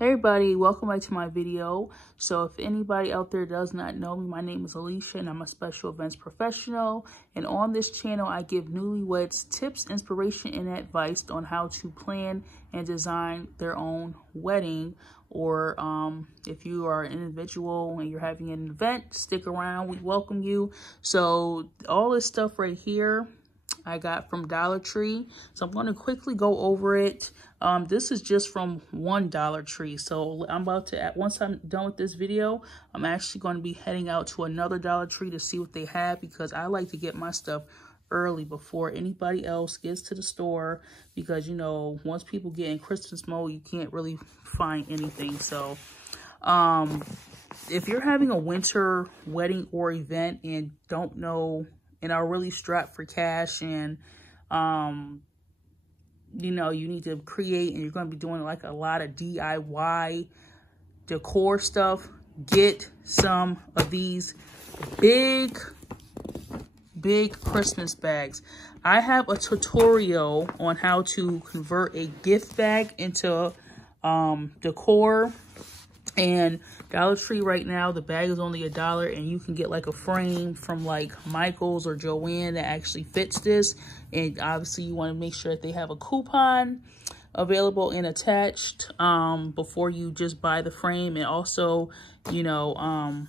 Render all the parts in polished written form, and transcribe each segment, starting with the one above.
Hey everybody, welcome back to my video. So if anybody out there does not know me, my name is Alicia and I'm a special events professional. And on this channel, I give newlyweds tips, inspiration, and advice on how to plan and design their own wedding. Or if you are an individual and you're having an event, stick around, we welcome you. So all this stuff right here, I got from Dollar Tree. So I'm going to quickly go over it. This is just from one Dollar Tree. So I'm about to, once I'm done with this video, I'm actually going to be heading out to another Dollar Tree to see what they have, because I like to get my stuff early before anybody else gets to the store, because, you know, once people get in Christmas mode, you can't really find anything. So if you're having a winter wedding or event and don't know and are really strapped for cash, and you know, you need to create and you're going to be doing like a lot of DIY decor stuff, get some of these big Christmas bags. I have a tutorial on how to convert a gift bag into decor. And Dollar Tree right now, the bag is only $1, and you can get like a frame from like Michael's or Joann that actually fits this. And obviously you want to make sure that they have a coupon available and attached before you just buy the frame. And also, you know,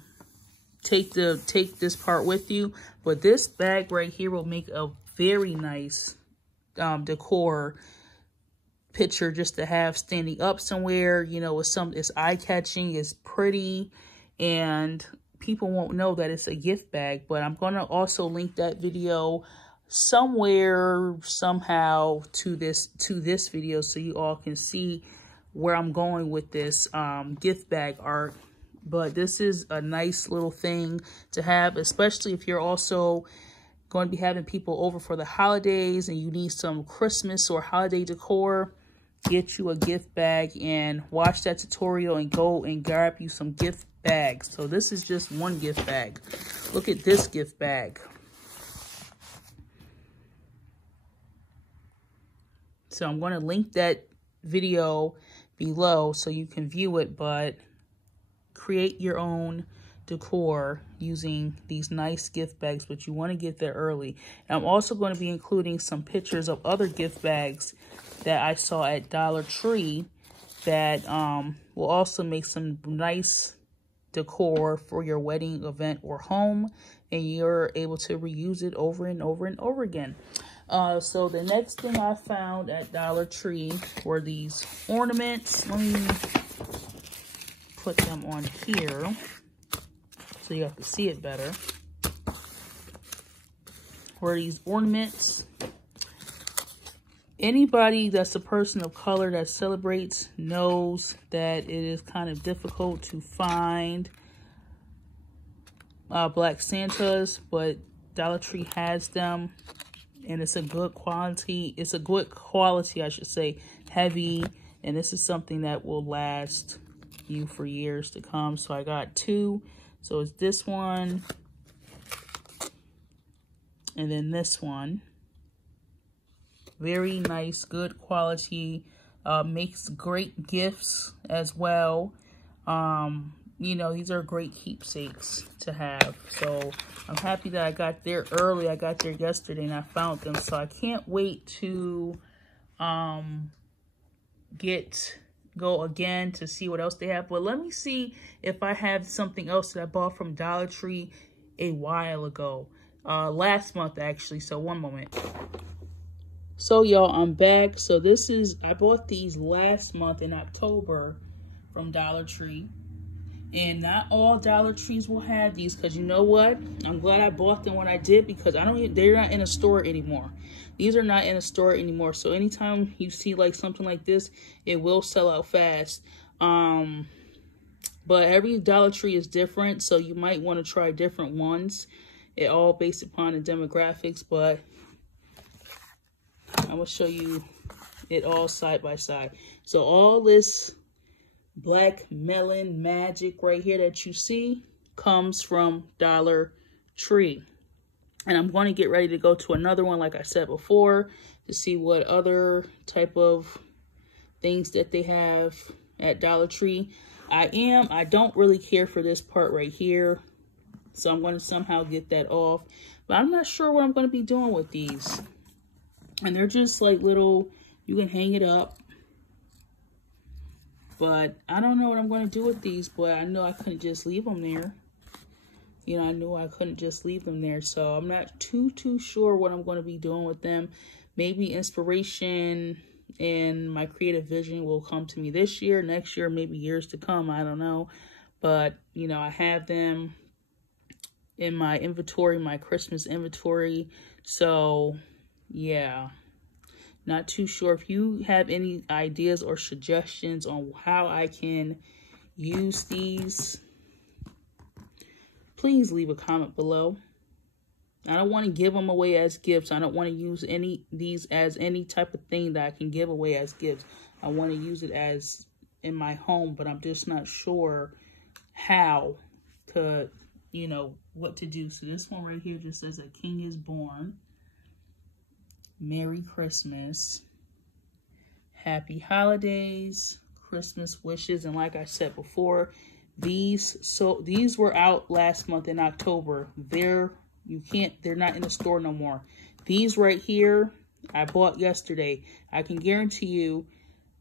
take this part with you. But this bag right here will make a very nice decor picture just to have standing up somewhere. You know, it's eye-catching, it's pretty, and people won't know that it's a gift bag. But I'm going to also link that video somewhere somehow to this video, so you all can see where I'm going with this gift bag art. But this is a nice little thing to have, especially if you're also going to be having people over for the holidays and you need some Christmas or holiday decor. Get you a gift bag and watch that tutorial and go and grab you some gift bags. So this is just one gift bag. Look at this gift bag. So I'm going to link that video below so you can view it, but create your own decor using these nice gift bags, but you want to get there early. And I'm also going to be including some pictures of other gift bags that I saw at Dollar Tree that will also make some nice decor for your wedding event or home, and you're able to reuse it over and over and over again. So the next thing I found at Dollar Tree were these ornaments. Let me put them on here so you have to see it better. Were these ornaments. Anybody that's a person of color that celebrates knows that it is kind of difficult to find black Santas, but Dollar Tree has them, and it's a good quality. It's a good quality, I should say, heavy, and this is something that will last you for years to come. So I got two. So it's this one and then this one. Very nice, good quality, makes great gifts as well. You know, these are great keepsakes to have. So I'm happy that I got there early. I got there yesterday and I found them. So I can't wait to go again to see what else they have. But let me see if I have something else that I bought from Dollar Tree a while ago. Last month, actually. So one moment. So y'all, I'm back. So I bought these last month in October from Dollar Tree. And not all Dollar Trees will have these, because you know what? I'm glad I bought them when I did, because they're not in a store anymore. These are not in a store anymore. So anytime you see like something like this, it will sell out fast. But every Dollar Tree is different, so you might want to try different ones. It all based upon the demographics, but I'm going to show you it all side by side. So all this black melon magic right here that you see comes from Dollar Tree. And I'm going to get ready to go to another one, like I said before, to see what other type of things that they have at Dollar Tree. I don't really care for this part right here, so I'm going to somehow get that off. But I'm not sure what I'm going to be doing with these. And they're just like little, you can hang it up. But I don't know what I'm going to do with these, but I know I couldn't just leave them there. You know, I knew I couldn't just leave them there. So I'm not too sure what I'm going to be doing with them. Maybe inspiration and my creative vision will come to me this year, next year, maybe years to come. I don't know. But, you know, I have them in my inventory, my Christmas inventory. So, yeah. Not too sure. If you have any ideas or suggestions on how I can use these, please leave a comment below. I don't want to give them away as gifts. I don't want to use these as any type of thing that I can give away as gifts. I want to use it as in my home, but I'm just not sure how to, you know, what to do. So this one right here just says a king is born. Merry Christmas. Happy holidays. Christmas wishes. And like I said before, these were out last month in October. They're not in the store no more. These right here, I bought yesterday. I can guarantee you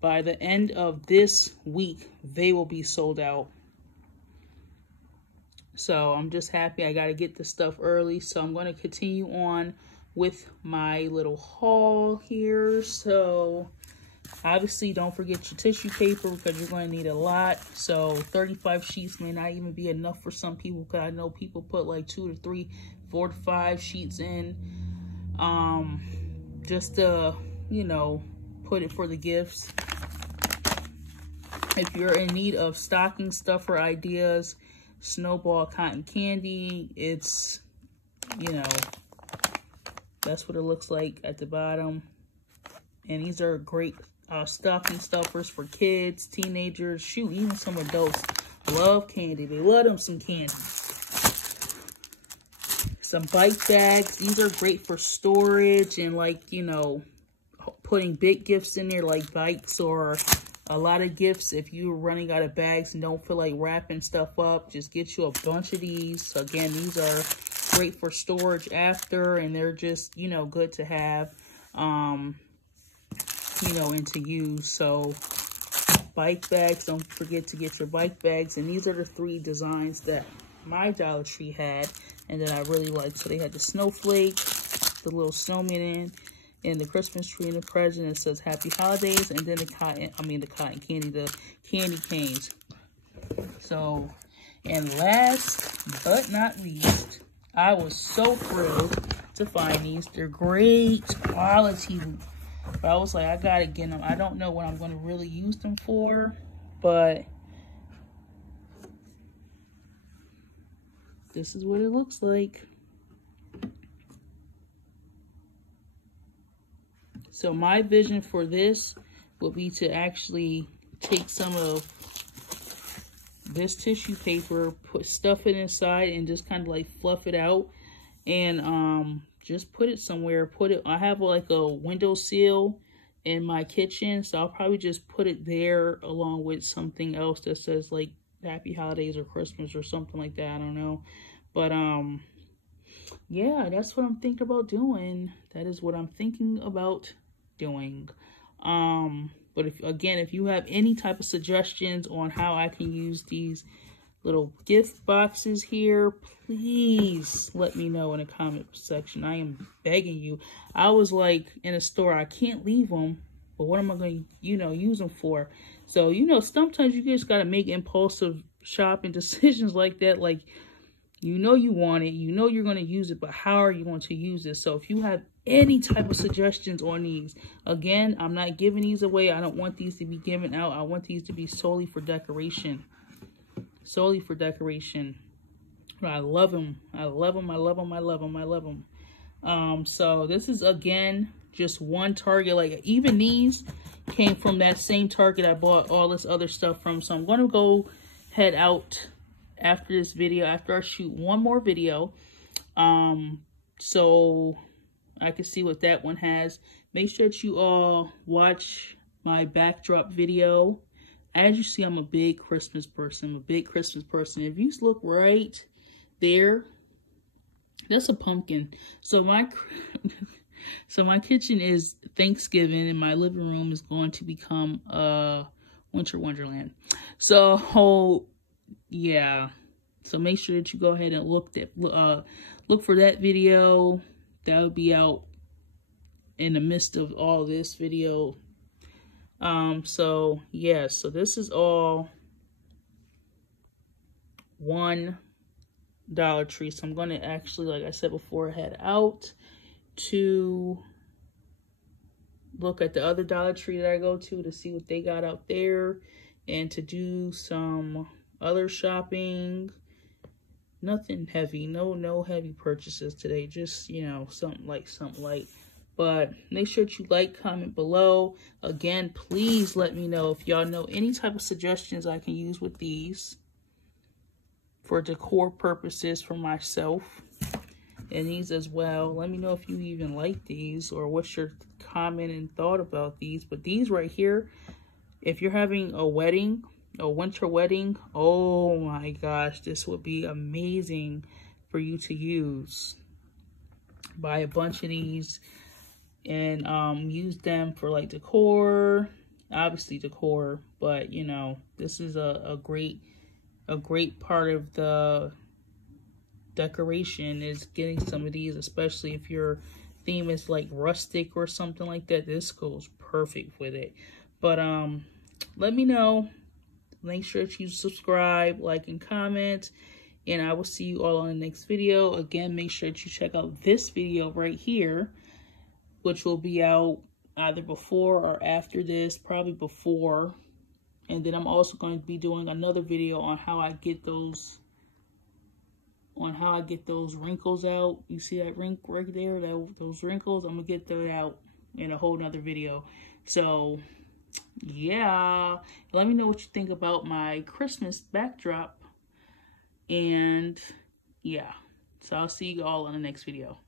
by the end of this week, they will be sold out. So I'm just happy I got to get this stuff early. So I'm going to continue on with my little haul here. So obviously don't forget your tissue paper because you're going to need a lot. So 35 sheets may not even be enough for some people, because I know people put like 2 to 3, 4 to 5 sheets in, just to, you know, put it for the gifts. If you're in need of stocking stuffer ideas, Snowball cotton candy, it's, you know, that's what it looks like at the bottom. And these are great stocking stuffers for kids, teenagers, shoot, even some adults love candy. They love them some candy. Some bike bags. These are great for storage and, like, you know, putting big gifts in there like bikes or a lot of gifts. If you're running out of bags and don't feel like wrapping stuff up, just get you a bunch of these. Again, these are great for storage after, and they're just, you know, good to have, you know, and to use. So bike bags, don't forget to get your bike bags. And these are the 3 designs that my Dollar Tree had and that I really liked. So they had the snowflake, the little snowman and the Christmas tree and the present. It says happy holidays, and then the cotton candy, the candy canes. So, and last but not least, I was so thrilled to find these. They're great quality, but I was like, I gotta get them. I don't know what I'm going to really use them for, but this is what it looks like. So my vision for this will be to actually take some of this tissue paper, stuff it inside, and just kind of like fluff it out, and just put it somewhere. I have like a windowsill in my kitchen, so I'll probably just put it there along with something else that says like happy holidays or Christmas or something like that. I don't know, but yeah, that's what I'm thinking about doing. That is what I'm thinking about doing. But if you have any type of suggestions on how I can use these little gift boxes here, please let me know in the comment section. I am begging you. I was like in a store, I can't leave them, but what am I going to, you know, use them for? So, you know, sometimes you just got to make impulsive shopping decisions like that. Like, you know you want it, you know you're going to use it, but how are you going to use it? So if you have any type of suggestions on these, again, I'm not giving these away. I don't want these to be given out. I want these to be solely for decoration. Solely for decoration. But I love them. I love them. I love them. I love them. I love them. So this is, again, just one Target. Like, even these came from that same Target I bought all this other stuff from. So I'm going to go head out after this video, after I shoot one more video, so I can see what that one has. Make sure that you all watch my backdrop video as you see, I'm a big Christmas person. I'm a big Christmas person. If you look right there, that's a pumpkin. So my kitchen is Thanksgiving, and my living room is going to become a winter wonderland. So yeah. So make sure that you go ahead and look for that video. That will be out in the midst of all this video. So yeah, so this is all one Dollar Tree. So I'm going to actually, like I said before, head out to look at the other Dollar Tree that I go to see what they got out there, and to do some other shopping. Nothing heavy, no heavy purchases today. Just, you know, something light. But make sure that you like, comment below. Again, please let me know if y'all know any type of suggestions I can use with these for decor purposes for myself, and these as well. Let me know if you even like these, or what's your comment and thought about these. But these right here, if you're having a wedding, a winter wedding, oh my gosh, this would be amazing for you to use. Buy a bunch of these and use them for like decor, obviously decor, but you know, this is a great part of the decoration is getting some of these, especially if your theme is like rustic or something like that. This goes perfect with it. But let me know. Make sure that you subscribe, like, and comment, and I will see you all on the next video. Again, make sure that you check out this video right here, which will be out either before or after this, probably before. And then I'm also going to be doing another video on how I get those wrinkles out. You see that wrinkle right there, those wrinkles? I'm gonna get that out in a whole nother video. So yeah, let me know what you think about my Christmas backdrop. And yeah, so I'll see you all in the next video.